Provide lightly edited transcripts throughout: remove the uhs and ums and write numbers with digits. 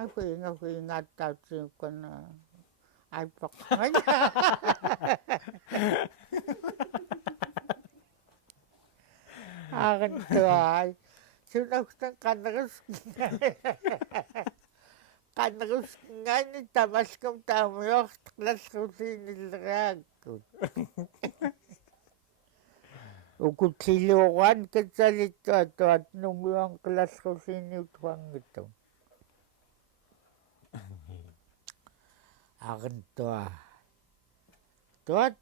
Aku ingat tahu kena iPod. Akan tuai. Sudah kan terus kan terus ngani tamas kam tamu yok kelas kusini leragut. Ukut siluan kesalito at nung kelas kusini tuang gitu. Akan tua. Tua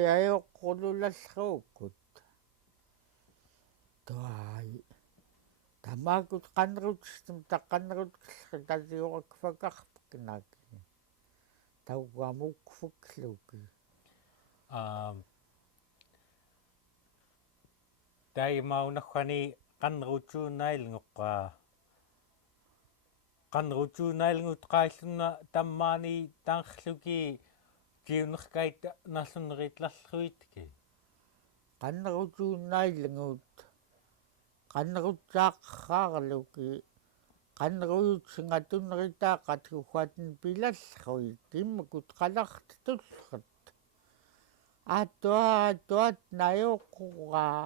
ya kululas ukut. Tua. Tamagut kanrut takanrut tadi orang fakak kenak. Tahu kamu kufukluki. Dai maunahani qanrutuunailngoqqa qanrutuunailngut tammaani taangerluki kiunerkait nalluneritlalluitki Qanrutuunailngut qanrutsaaqraarluki qanruyutsingatunneritaaqat kuhuatin pilallrui kimmukut qalartutullet atuat nayoqquraa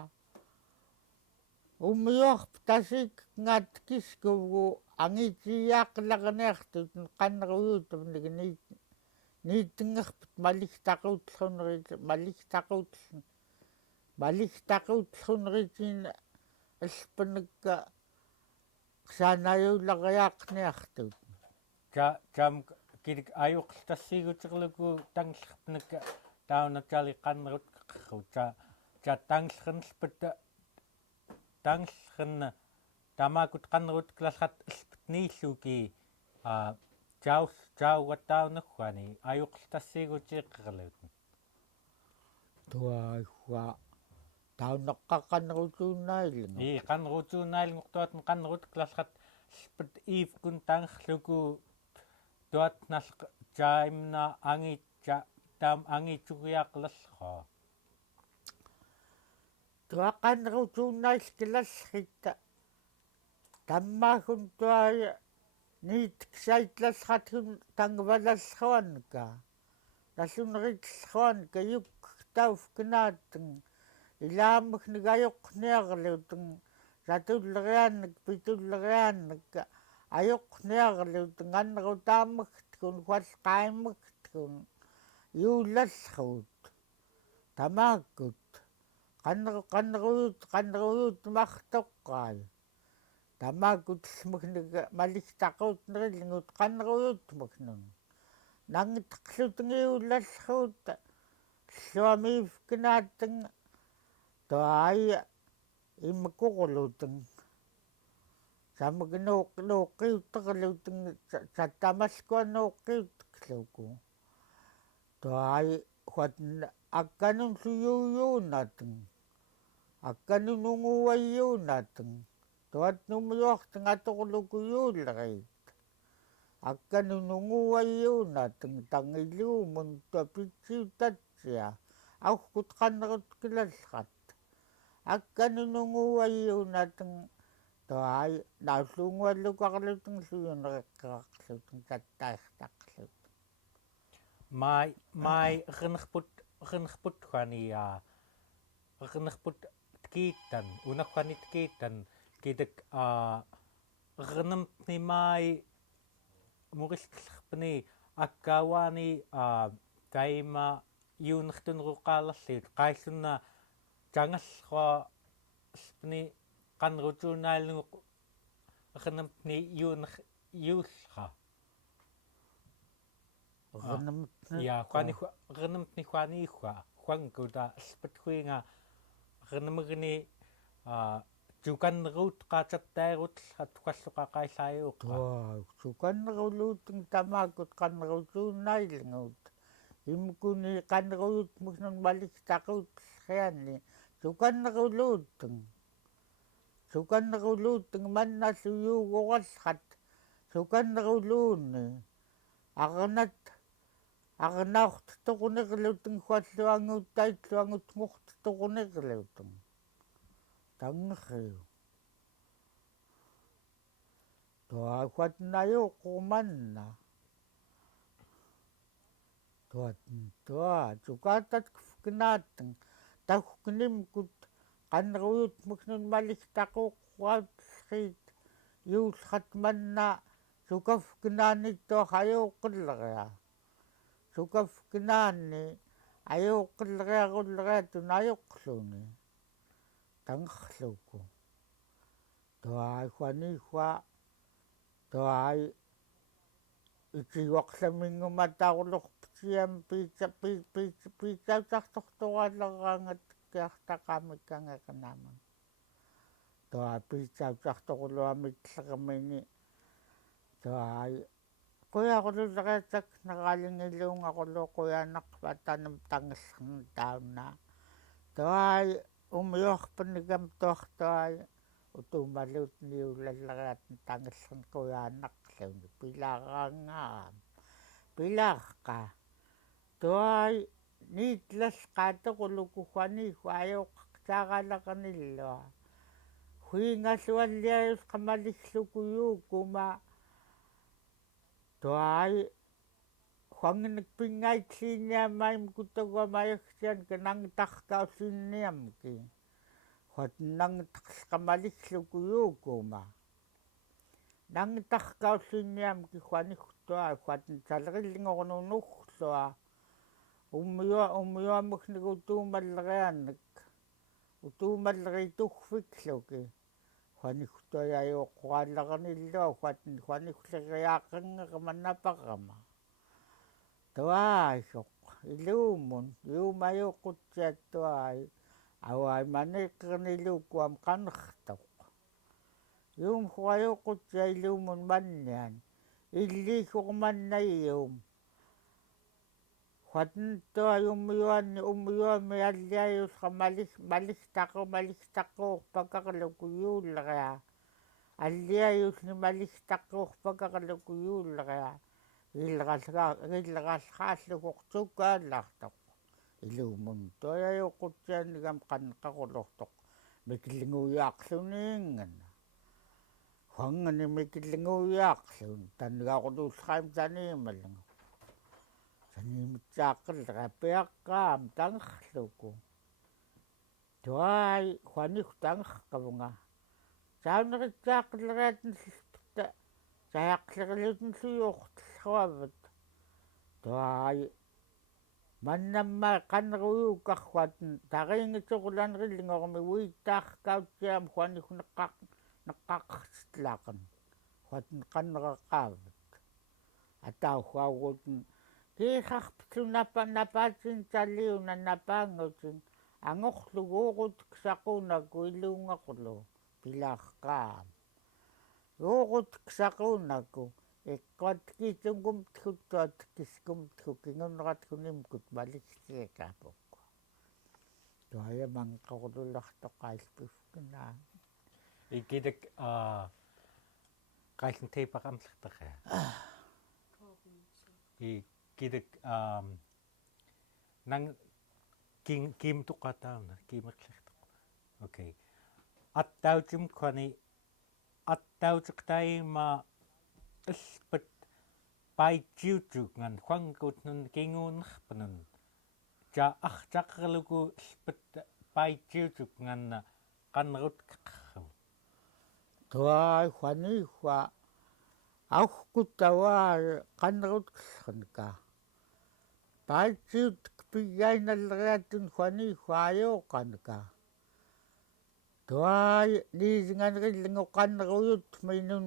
umiorp tasik ngatkiskugu angitiyaaqlarnertut qanruyutum niittingerput maligtaquutluneritin алпанакка саанаюллариаақниартут jam kilik ajuqtassiiguterluku tanglerpnakka taunatali qannerut qerru ja tanglernerpata tanglerna tamakut qannerut klallat alpatniilluki jaugattaunagguani ajuqtassiigutiiqqerluku туаагуа таунеққаққанерутууннаилнга qanrutuunailngortuat qannerut klallat alpat iivkun tangerluku tuat nal jaimna angitja tam angitsugiaqlallraa туаққанерутууннаил килаллита таммаагун туая ниитксайтлаллратун тангвалаллруанка таллунеритллруанка юк тауфкнааттэн илааммак нигайоқниарлутэн сатуллериааннак питуллериааннак ajokniarlutun annerutaammaktkun hualqaimmaktkun yuullalluut tamaakkut qanneruyut martoqqaai tamaakkut smagniga malistaquutnerilngut qanneruyutmaknun nangitqlutungiullalluut luamiifkinaattan toaaya immakuqulutun самагнооққиуттақалутэн саттамалкуанооққиуттақлуку тоай хуатн акканун суююунатэн акканун унгуайюунатэн тоат нумиуартэн аторлукуюуллерит акканун унгуайюунатэн тангилуумун тапитсиутатсиа ауккут қаннерут килаллрат акканун унгуайюунатэн toai naulluunguallukaqlutun suyunereqqeraqlutun tattaartaqlut mai rnerput khania rnerput tkiittan unaqani tkiittan kitak rnerpni mai murillerpni akkaawani kaima yuunertunruqaallerliut qaallunna tangallra spni qanrutuunailnguq rnerpni yuullra ja rnerpni huaniigua huankuta alpathuinga rnermigni tukanneruut qaatattairutllrat hualluqaqaillaayuuqqa tukanneruluutun tamaakut qannerutuunnailnguut immukuni qanneruyutmuknun maliktaquutlrianni tukanneruluutun sukanneruluuttung mannalluyuugoqallrat sukanneruluunni арнаортоқунерлутэн хуаллуангууттаитлуангутмуртоқунерлутэн тангерриу Tuo huatnayo kumanna. Tuo tukatat knaateng. Tahuknim kut kanruyut muknun maliktako kuat skit. Yushat manna sukaf knaani to hayo kullaya. Sukaf knaani ayo kullaya tunayoksluni. Tangkhluku. Tuo huani hua tuai ikiwaqlamingu mataqulorputiam pizza tartortuallarangat kiartaqamikkangaqanaman tua pizza tartorluamitlaqamini tuai quyaqululleqatak naqalingilluungaqulu quyanaqpatanam tangellerng taunna tuai umiorpanikam tuartuai utumalut niulallariat tangellerng quyanaqluni pilarangam pilarqa tuai niitlasqaatoqulukuhuani huayoqqtaaqalaqanillua huingallualliayus qamalillukuyuukuma tuai huanginik pingaitliiniamaim kutaguamayaksian kanangtarkaussinniamki huatnangtarqamalillukuyuukuma nangtarkaussinniamki huanihtua huatin sallerillingornunurlua ummiuamuknik utuumalleriturfikluki huanihtuayayoqquaalleranillua huatin huanihuleriaaqanngaqamannapaqama tuaisuq iluumun iumayuqutiat tuai awai maneqernilukuam qanertoq yum huayuqutia iluumun mannian illiikurmannayum huatin tuai ummiuami alliayus malistaquurpaqarlukuyuulleria alliayusni malistaquurpaqarlukuyuulleria illeqalqaallukuq iluumun tuayayuqutianigam qaneqarulortoq mikillinguyaaqluniingana huangani mikillinguyaaqlun tannigaaquluullraim taniimalngu taniimitsaaqqalleqa piaqqaam tangerluku tuai huanihu tangerqavunga saunerittaaqleriatnillpitta sayaqlerilutnluyuuqtellruavat tuai mannamma qaneruyuuqqarruatin tariingitsoqulanerillingoqmi uittaarkautiam huanihu neqqaqertitlaaqan huatin qaneraqaavat atauhuagutin kiiqarpitsunapaatin talliuna napaangutin angorluguuqutiksaqunakku iluungaqulu pilaarqaam uuqutiksaqunakku iqqatkitungumtkuttuatkiskumtku kingunneratkunimkut maliksiakaapukku tuayamangqarulullartoqailpiffkinaa ikidak qaillanteipaqamlertaqa ikidak nang kiimtuqatauna kiimerlertoq okay attautum qani attauteqtaima ilpat paitjuutugngan huangkutnun kinguunerpanun ja artaqerluku ilpat paitjuutugnganna qannerutkeqarru tuai huanihua auqqutawaa qannerutkellernika paitjuutuk pigainalleriatun huanihua ayooqanika tuai niisinganerillingo qanneruyut minun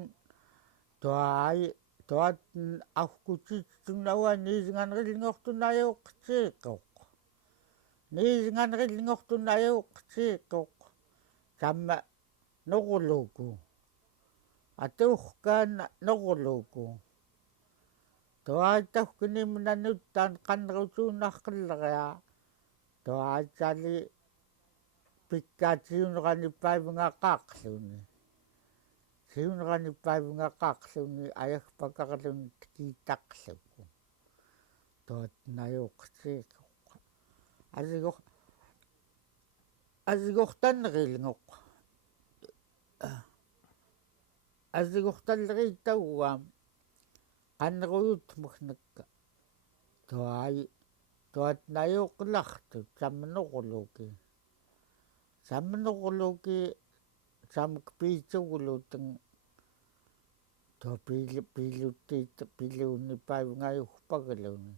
tuai tuatn auqqutitsunaua niisinganerillingoortunayooqqtiiqoq niisinganerillingoortunayooqqtiiqoq samma noquluku atuuqqaanna noquluku tuai tahkunimnanuttaan qannerutuunnarqelleria tuai tali pikkaatiuneranipaivingaqaaqluni siuneranipaivingaqaaqluni ayagpaqarluni tikiitaqluku tuatnayooqqtiiqoq asigortannerilngoq асигорталлерииттагуам qanneruyut muknakka tuai tuat najuqlartu sammenorluki samuk piitsuguluteng tuo piiluttiit piluunnipaivngajurpagaluni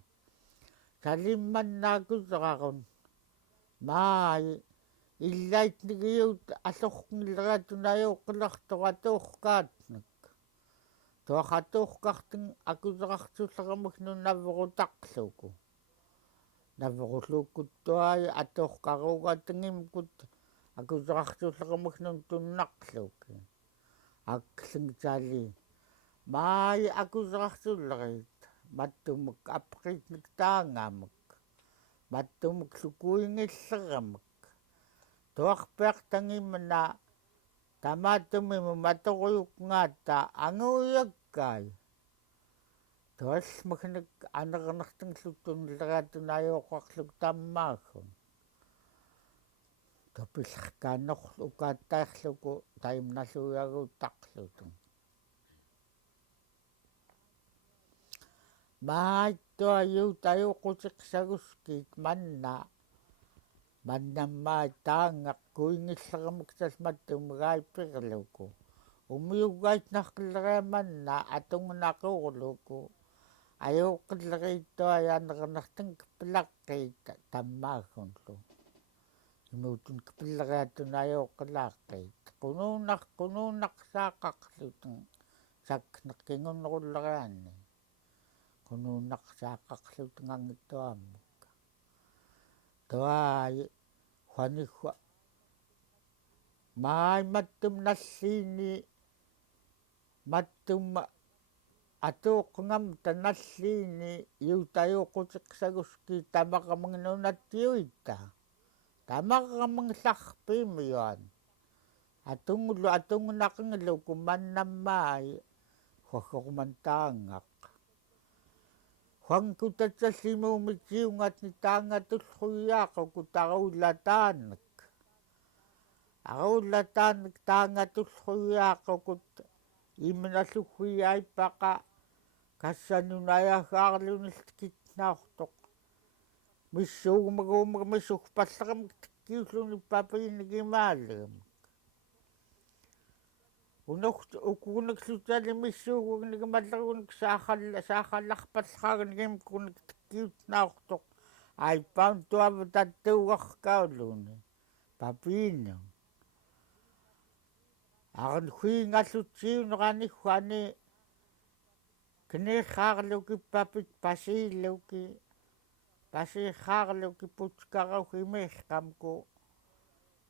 salimmannaakусерарун маай иллаитнигиут аллоркнгиллериатунаюққиларторатууркаатнак туахатууркартин акусерартуллерамак нуннаверутарлуку наверуллууккуттуай атууркаруugaатангимкут акусерартуллерамак нун туннарлуки акклингтаали маай акусерартуллерит маттумак апқитник таангаамак маттумак лукуингиллерамак туарпиартангиммана тамааттумиму маторуйукнгаатта ангуйаккай туалмахнак анернартанглуттуннлераатунааёоқарлук таммаагун топиллеркааннерлу укааттаарлуку таимналуягууттарлутун мааттуаю таюқутеқсагускиит маннаммаа таангақ куингиллерамак талматтумгаипперлуку умиуггаитнарқиллериаманна атунгнақуурлуку аюоққиллерииттуаянернартан киппилаққиит таммаагунлу имуутун киппиллериаттунааёоққилааққиит қунууннарсааққарлутун сакнеққингуннеруллериаанни қунууннарсааққарлутун ангиттуааммак туаи ханихва маайматтум наллиини маттумма атуоққнгам таналлиини иутаюоқутеқсагуски тамақамагнунаттиуитта тамақамангларпиимиуан атунгнақангилуку маннаммааи хохормантаангақ хуангкутатсаллимуумитсиунгатни таангатуллруйаақуку таруллатааннак аруллатааннак таангатуллруйаақукут имналлуггиаиппақа кассанунаяагаарлунилт китнаортоқ миссуугмагуумагмисуг паллерамик таккиуллуни папииннигимааллугам унорт укугунаксутали миссуугугнигималлергуник саахалларпаллаагнигим куник таккиутнаортоқ айпаун туава таттуугаркаулууни папииннам арн хуингаллутсиунераниггуани кнеерраарлуки папит пасиирраарлуки путскарауги имеерқамку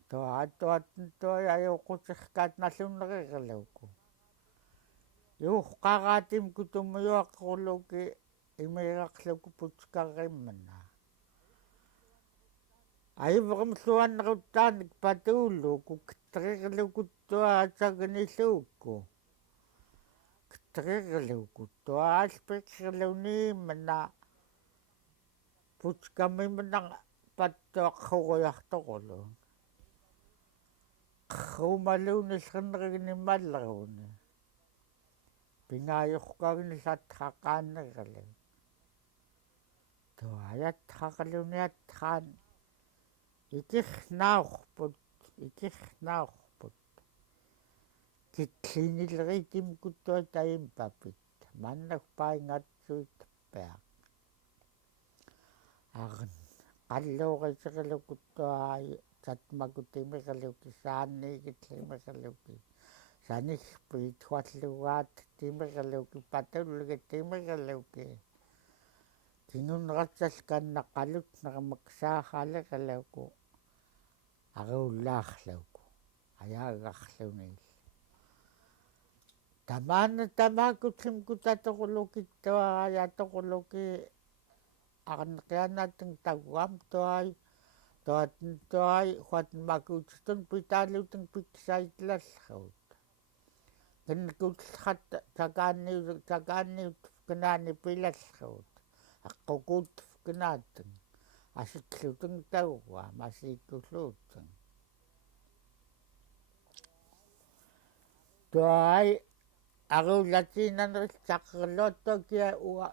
туааттуаттуаяоқутеркаат наллуннерерлуку юуққараатим кутуммиуаққорлуки имеерарлуку путскарриммана айвермлуаннеруттааник патууллуку киттерерлукуттуаатагнилуукку киттерерлукуттуаалпеккерлунииммана путскаммиммана паттуаққуруйарторулу qumалууниллернеригнималлеруни пингаajorqaagнилаатхақааннералу туаяттхақалуниаттраан икернаорпут китлинилеритим куттуа таимпапит маннагпаингатсуит арн qalluuqisерилукуттуаи татмакутимералуки саанниигитлимералуки санихпи туаллугаат тимералуки патуллуги тимералуки кинуннератсал каннаққалут нерамак саахаалералуку ариуллаарлуку аяагарлунил тамаакутсим кутаторулукиттуааяаторулуки арнеқианааттан тагуам туай хуатмакуутстун питаалуутэн пиксайтлаллерут кэнкуллхат такаанниут канаани пилаллерут аққукуут канааттэн асиклутэн тагуа масииккуллуутэн туай арулатинанерис саққерлуаттуакиа уа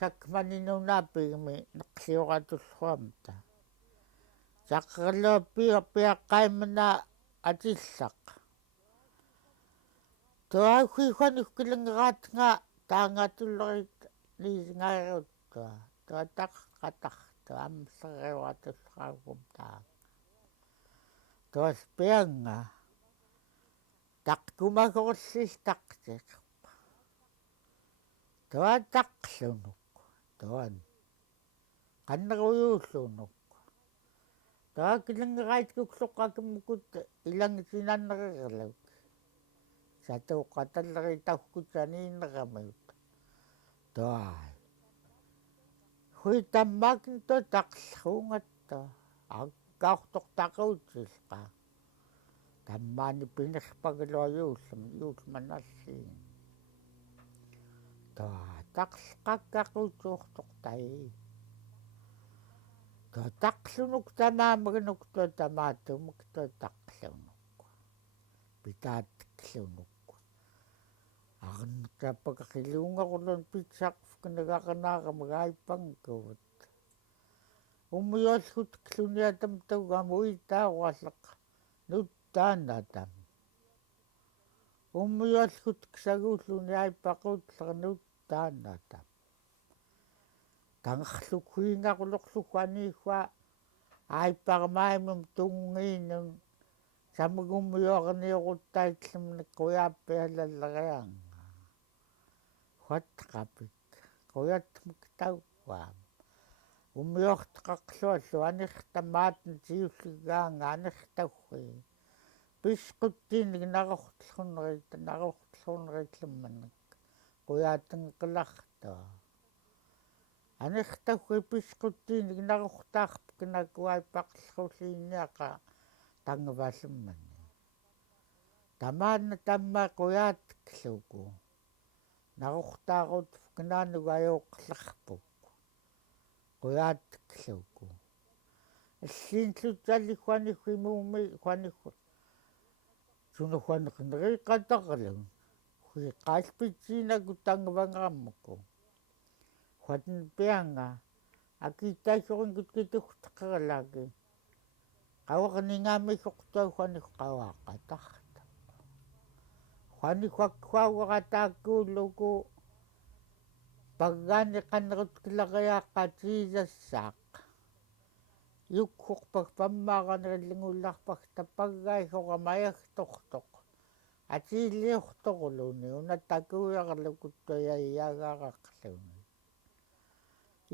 такманинунапигми неқсиоратуллуамта саққерлуаппиа пиаққаймана атиллақ туахуихуануккилангераатнга таангатуллерит нисингааруттуа туатаққатарта аммсериуатуллааргум таа туаспианга тақкумагорллис тақсиқ туатақлунук туан каннеруйууллунук таакилангерааткуклоққакиммукут илангисинаннерерлук сатоққаталлери тавкутсанииннерамут туай хуй таммакин то тақлрунгатта аккаортортақуутсилқа таммаани пинерпагилуаюуллам юулманаллиин таа тақлқаккақуутсуортортай таа тақлунук тамаамагнук таа тамаатумук таа тақлунук питааттклунук арнтаппакақилуунгорулун питсақфкнагақанаарамгаайпангкуват уммиоллут клуниатам таугамуи тааруаллеқ нуттаанатам уммиоллут ксагууллуни аиппақуутлернут таанатам тангерлуккуингақулорлуккуаниихуа аиппармаимум тунгиинун самгуммиорниоруттаитлэмник куяаппиалаллерианга хуаттақапик куятмик тауаам уммиортеқарлуаллу анертамаатн тиуллигаанга анертауи писқуттиинник нарортиллуннеритлэмманак куяатангеқилартуа анертауи писқуттиинник нарортаарпу кинакуайпақлерулиинниақа тангаваллуммани тамаанна тамма куяаттклуку нарортаарут кинаануга аюоққлерпук куяаттклуку аллиинлутсаллихуанихуимууми хуаниху сунухуанеқнериқатарлун хуи қаалпитсиинагу тангавангераммуку хуатн пианга акиттаасорингут китухтеқаралааки қавақнингаамисоқтуа хуаниху қавааққатарта хуанихуаккуауератааккууллуку паггаани қаннеруткилариааққа тиисассаақ юккорпак паммааранериллингулларпак таппаггаисорамаягтортоқ атииллиорторулуни унаттакуиарлукуттуяиаагаарақлуни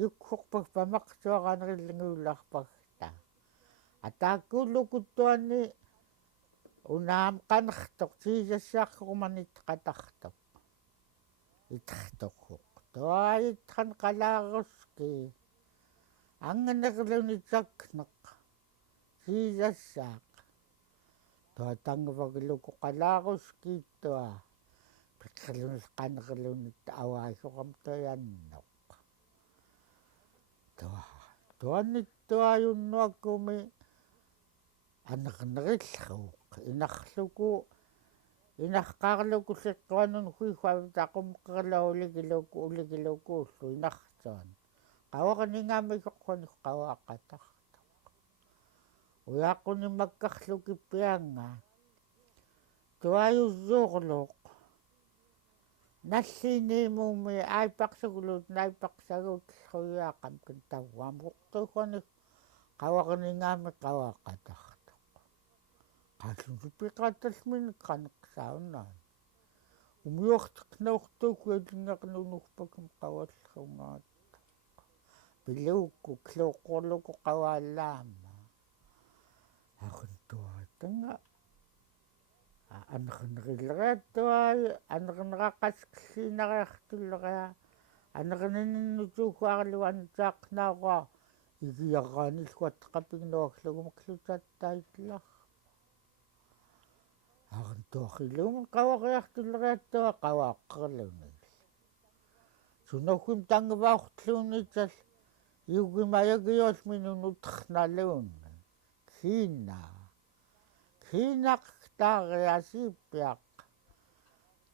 юккорпак памақсуаранериллингулларпакта атааккууллукуттуани унаам қанертоқ тиисассааққоруманит итартоққоқ туаитхан қалааруски ангнерлуни такнеқ тиисассаақ туатангавагилуку қалаарускииттуа пиққалунис қанерлунит аваасорам таянноқ туанниттуаюннуаккуми анернериллрууқ инарлуку инарқаарлуку сеққуанун хуихуав тақумқерлаулигилуку улигилукууллу инартуан қавақанингаамисоққуаник қавааққатартоқ уяаққуни маккарлукиппианга туаюссуурлуқ наллинимууми аиппарсагулут наиппарсагуутллуяақам кintавваамуқтуухуаник қавақанингаами қавааққатартоқ qaallunuppiqaatalminik qaneqqaunaan умиортекнаортуукуалингақнунурпакам qawallrungaat пилуукку клооққорлуку qavaalaama арнтуатанга анернериллериаттуаи анернераққаскиллинариартуллериа анерниннутуухуарлуан таақнааруа игиарааниллуаттеқапигнуарлугумаклутааттаиллар арнтуахилуум qavariartulleriattua qavaqqerlunil sunahum tangavaortlunitsal yugimayagiolminunuternalun Kiina taariasiippiaq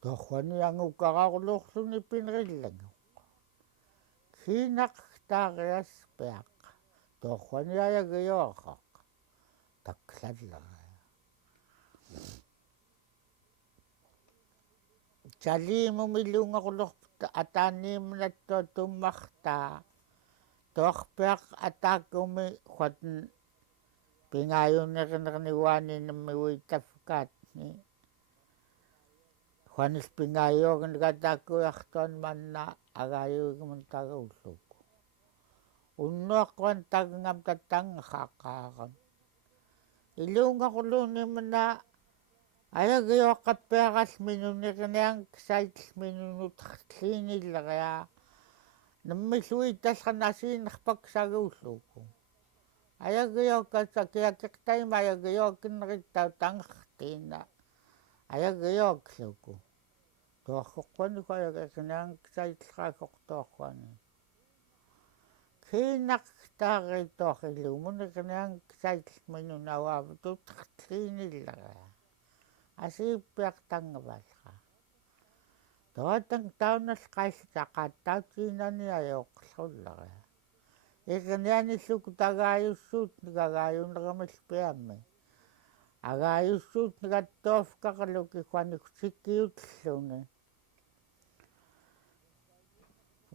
tohwani angukkararluorluni pinrillangu kiinaq peaq tohwani ayagiyoaqaq taklallera saliimumilluungaqulorput ataanniimanattua tummartaa toarpeaq ataakumi huaten pingaayunerinerniuaaniinammiui tafkaatni huanis pingaayuornigataakuiartuan manna agaayuigimun tagaulluku unnuaqquen tagngam tatangaqaaqaaran illuungaqulluunimana ayagiyoqqappiaqalminuneriang saitminunutliinilleria nammilluitasqanasiinerpak saguulluku ayagiyoqqasakiakirtaima ayagiyookkinerittau tangertiina ayagiyookluku toorroqquaniku ayagiqiniang saitlleraaqortoorruani kiinaq taaritoorrilluumuneriang saitminunauaavututliinilleria asiippiaq tangavallera toatang taunal qaissaqaattautiinani ayoqqerulleria iqinianilluku tagaayussuut nigagaayuneramilpiammi agaayussuut nigattoofkaqaluki huaniksikkiutelluni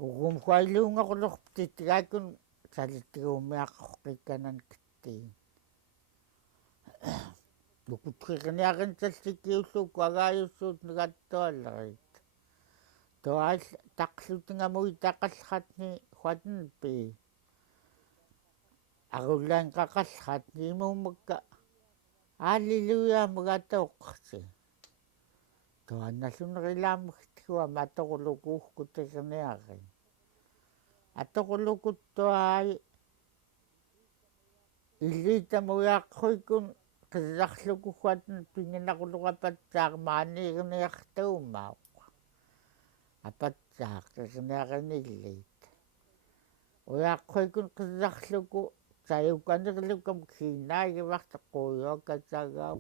uqumhuailluungaqulorputittigaakun salitiguumiaqqorqikkanan kittiin lukutqiqiniaqinsallikkiulluku agaayussuut nigattuallerit toal taqlutingamuitaqallratni huatenpi agullaanqaqallratni imuummakka ааллилуяамагатооққарси туанналлунерилааммагтигуа маторулукуухкутигерниари аторулукуттуаи иллиитамуяаққуиккун қиссарлукуггуатн пингинақулуқапатсаармааниигниартуумаақ апатсааққигниариниллиит уяаққуиккун қиссарлуку саюканерлукам киинаагивартеққуйуаккатсаагаа